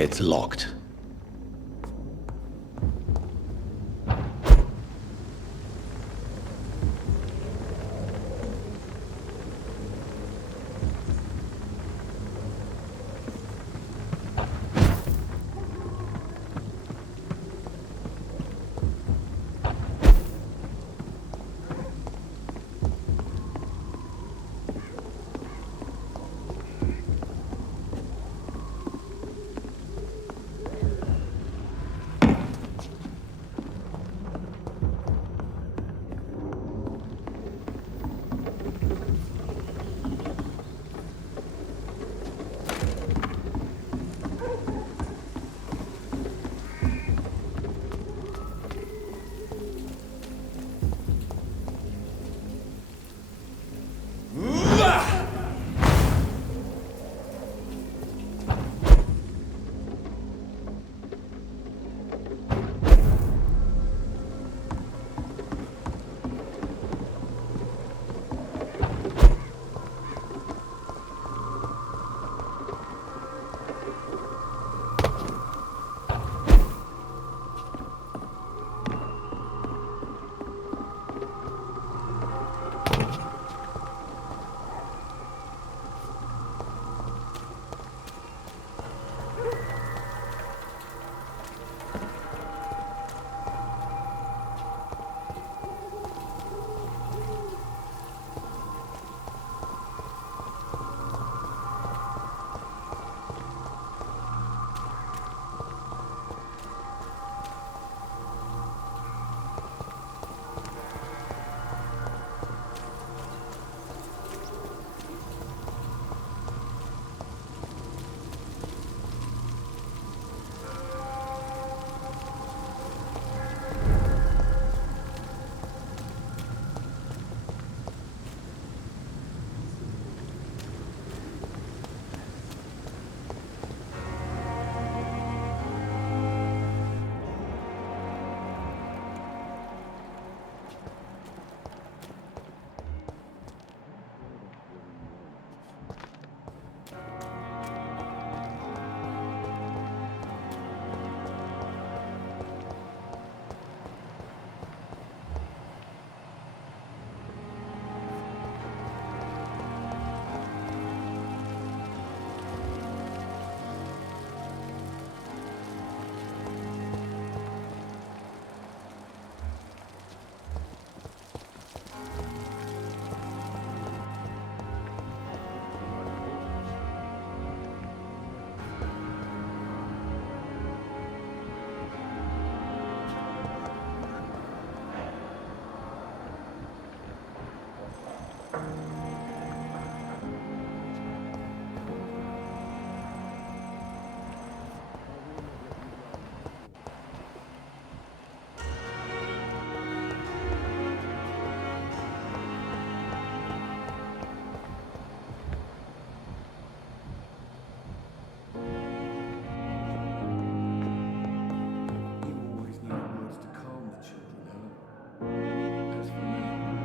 It's locked.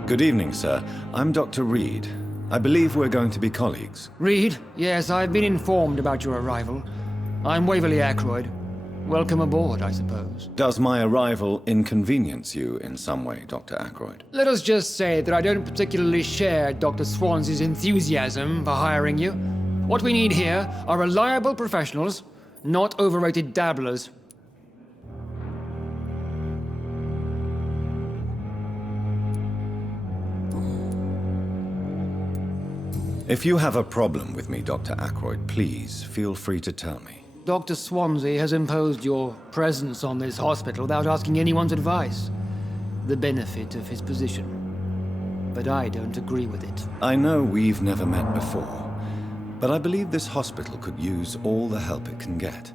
Good evening, sir. I'm Dr. Reed. I believe we're going to be colleagues. Reed? Yes, I've been informed about your arrival. I'm Waverly Ackroyd. Welcome aboard, I suppose. Does my arrival inconvenience you in some way, Dr. Ackroyd? Let us just say that I don't particularly share Dr. Swansea's enthusiasm for hiring you. What we need here are reliable professionals, not overrated dabblers. If you have a problem with me, Dr. Ackroyd, please feel free to tell me. Dr. Swansea has imposed your presence on this hospital without asking anyone's advice. The benefit of his position. But I don't agree with it. I know we've never met before, but I believe this hospital could use all the help it can get.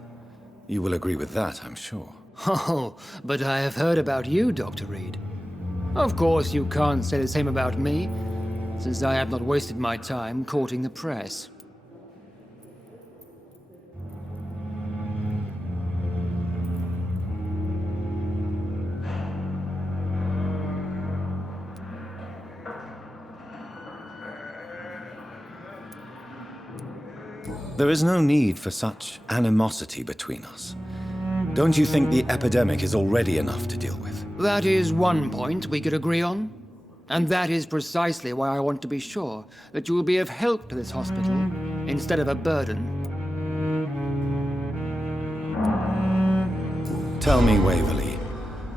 You will agree with that, I'm sure. Oh, but I have heard about you, Dr. Reed. Of course you can't say the same about me, since I have not wasted my time courting the press. There is no need for such animosity between us. Don't you think the epidemic is already enough to deal with? That is one point we could agree on. And that is precisely why I want to be sure that you will be of help to this hospital instead of a burden. Tell me, Waverly,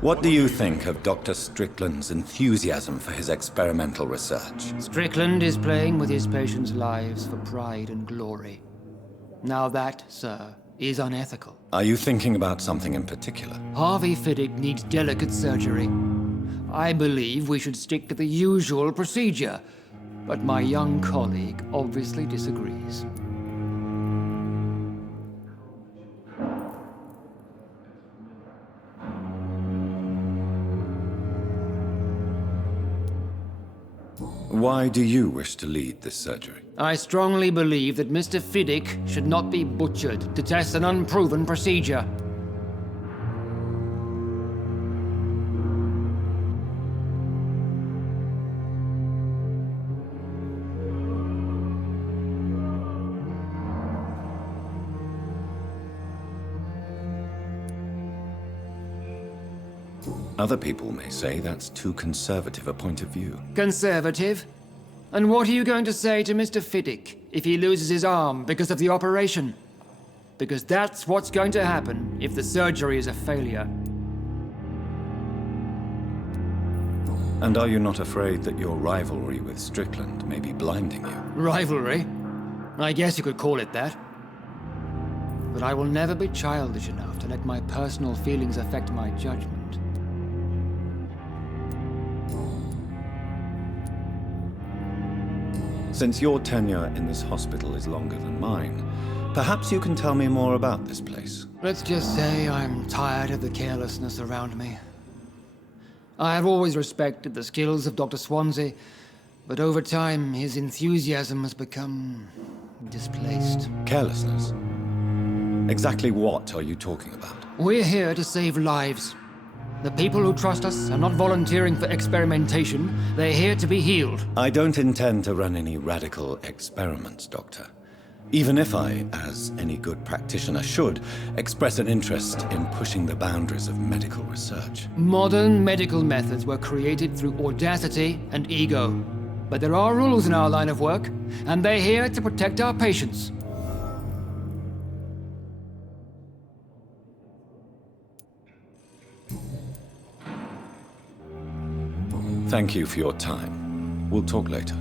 what do you think of Dr. Strickland's enthusiasm for his experimental research? Strickland is playing with his patients' lives for pride and glory. Now that, sir, is unethical. Are you thinking about something in particular? Harvey Fiddick needs delicate surgery. I believe we should stick to the usual procedure, but my young colleague obviously disagrees. Why do you wish to lead this surgery? I strongly believe that Mr. Fiddick should not be butchered to test an unproven procedure. Other people may say that's too conservative a point of view. Conservative? And what are you going to say to Mr. Fiddick if he loses his arm because of the operation? Because that's what's going to happen if the surgery is a failure. And are you not afraid that your rivalry with Strickland may be blinding you? Rivalry? I guess you could call it that. But I will never be childish enough to let my personal feelings affect my judgment. Since your tenure in this hospital is longer than mine, perhaps you can tell me more about this place. Let's just say I'm tired of the carelessness around me. I have always respected the skills of Dr. Swansea, but over time his enthusiasm has become displaced. Carelessness? Exactly what are you talking about? We're here to save lives. The people who trust us are not volunteering for experimentation. They're here to be healed. I don't intend to run any radical experiments, Doctor. Even if I, as any good practitioner should, express an interest in pushing the boundaries of medical research. Modern medical methods were created through audacity and ego. But there are rules in our line of work, and they're here to protect our patients. Thank you for your time. We'll talk later.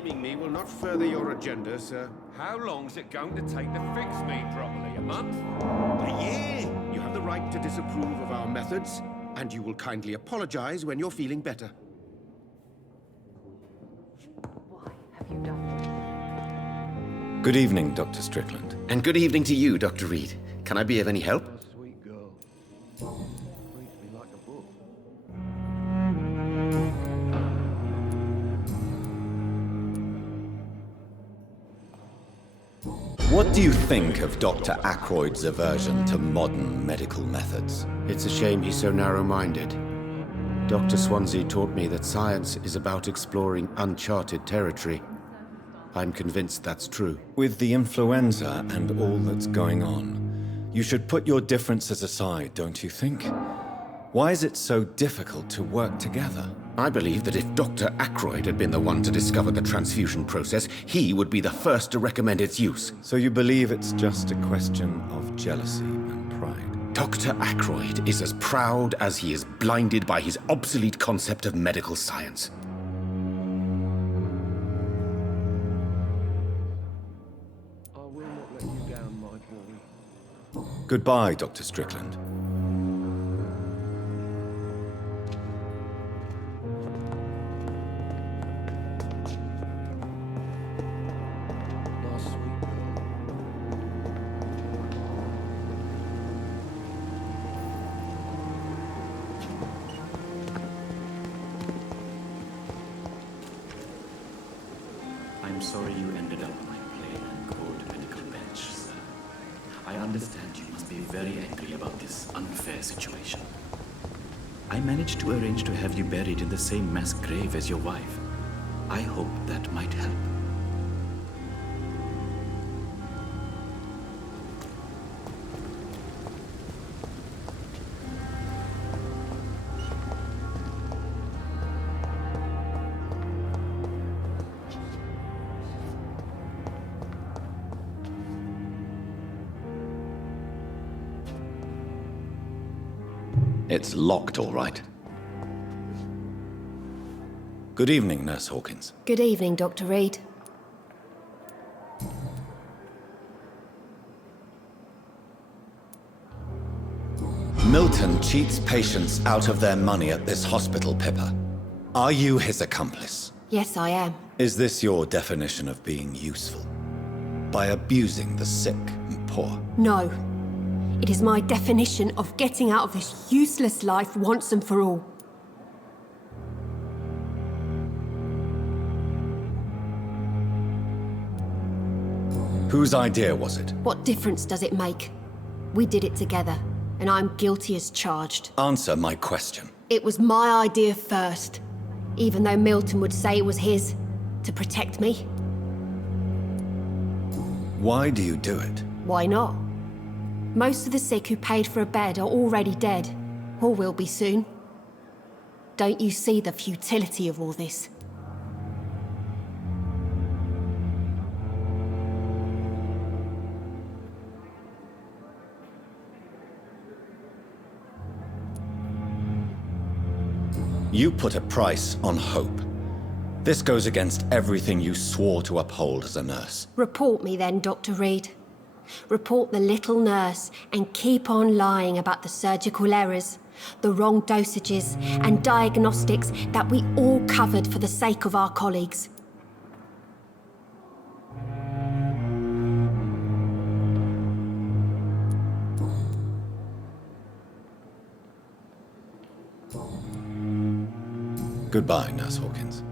blaming me will not further your agenda, sir. How long's it going to take to fix me properly? A month? A year! You have the right to disapprove of our methods, and you will kindly apologize when you're feeling better. Why have you done this? Good evening, Dr. Strickland. And good evening to you, Dr. Reed. Can I be of any help? Sweet girl. Reads me like a book. What do you think of Dr. Ackroyd's aversion to modern medical methods? It's a shame he's so narrow-minded. Dr. Swansea taught me that science is about exploring uncharted territory. I'm convinced that's true. With the influenza and all that's going on, you should put your differences aside, don't you think? Why is it so difficult to work together? I believe that if Dr. Ackroyd had been the one to discover the transfusion process, he would be the first to recommend its use. So you believe it's just a question of jealousy and pride? Dr. Ackroyd is as proud as he is blinded by his obsolete concept of medical science. I will not let you down, my boy. Goodbye, Dr. Strickland. Nice sweet girl. I'm sorry you ended up on a plain and cold medical bench, sir. I understand you must be very angry about this unfair situation. I managed to arrange to have you buried in the same mass grave as your wife. I hope that might help. It's locked, all right. Good evening, Nurse Hawkins. Good evening, Dr. Reed. Milton cheats patients out of their money at this hospital, Pippa. Are you his accomplice? Yes, I am. Is this your definition of being useful? By abusing the sick and poor? No. It is my definition of getting out of this useless life once and for all. Whose idea was it? What difference does it make? We did it together, and I'm guilty as charged. Answer my question. It was my idea first, even though Milton would say it was his, to protect me. Why do you do it? Why not? Most of the sick who paid for a bed are already dead, or will be soon. Don't you see the futility of all this? You put a price on hope. This goes against everything you swore to uphold as a nurse. Report me then, Dr. Reed. Report the little nurse and keep on lying about the surgical errors, the wrong dosages and diagnostics that we all covered for the sake of our colleagues. Goodbye, Nurse Hawkins.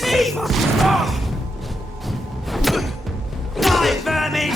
Die, vermin!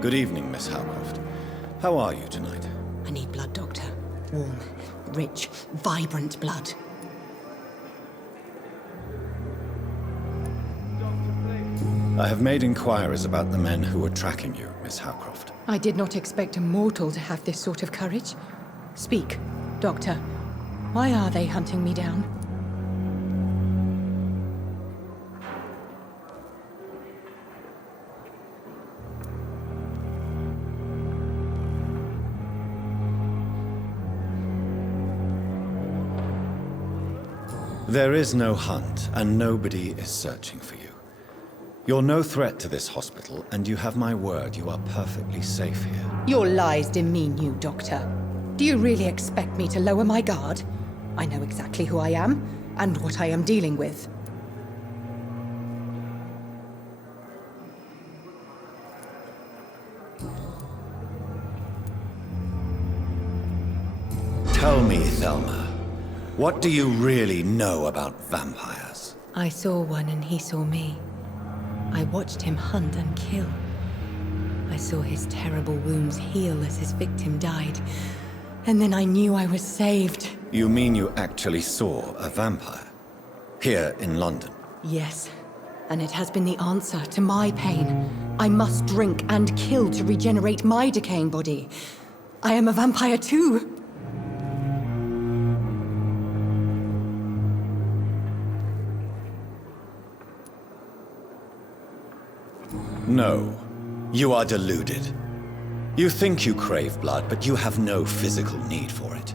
Good evening, Miss Howcroft. How are you tonight? I need blood, Doctor. Warm, rich, vibrant blood. I have made inquiries about the men who were tracking you, Miss Howcroft. I did not expect a mortal to have this sort of courage. Speak, Doctor. Why are they hunting me down? There is no hunt, and nobody is searching for you. You're no threat to this hospital, and you have my word you are perfectly safe here. Your lies demean you, Doctor. Do you really expect me to lower my guard? I know exactly who I am, and what I am dealing with. Tell me, Thelma, what do you really know about vampires? I saw one and he saw me. I watched him hunt and kill. I saw his terrible wounds heal as his victim died. And then I knew I was saved. You mean you actually saw a vampire? Here in London? Yes. And it has been the answer to my pain. I must drink and kill to regenerate my decaying body. I am a vampire too. No. You are deluded. You think you crave blood, but you have no physical need for it.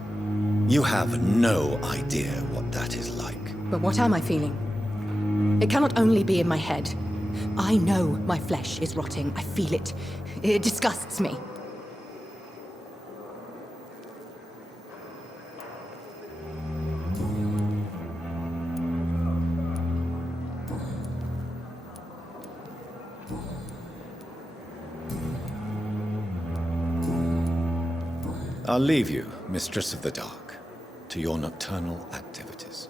You have no idea what that is like. But what am I feeling? It cannot only be in my head. I know my flesh is rotting. I feel it. It disgusts me. I'll leave you, Mistress of the Dark, to your nocturnal activities.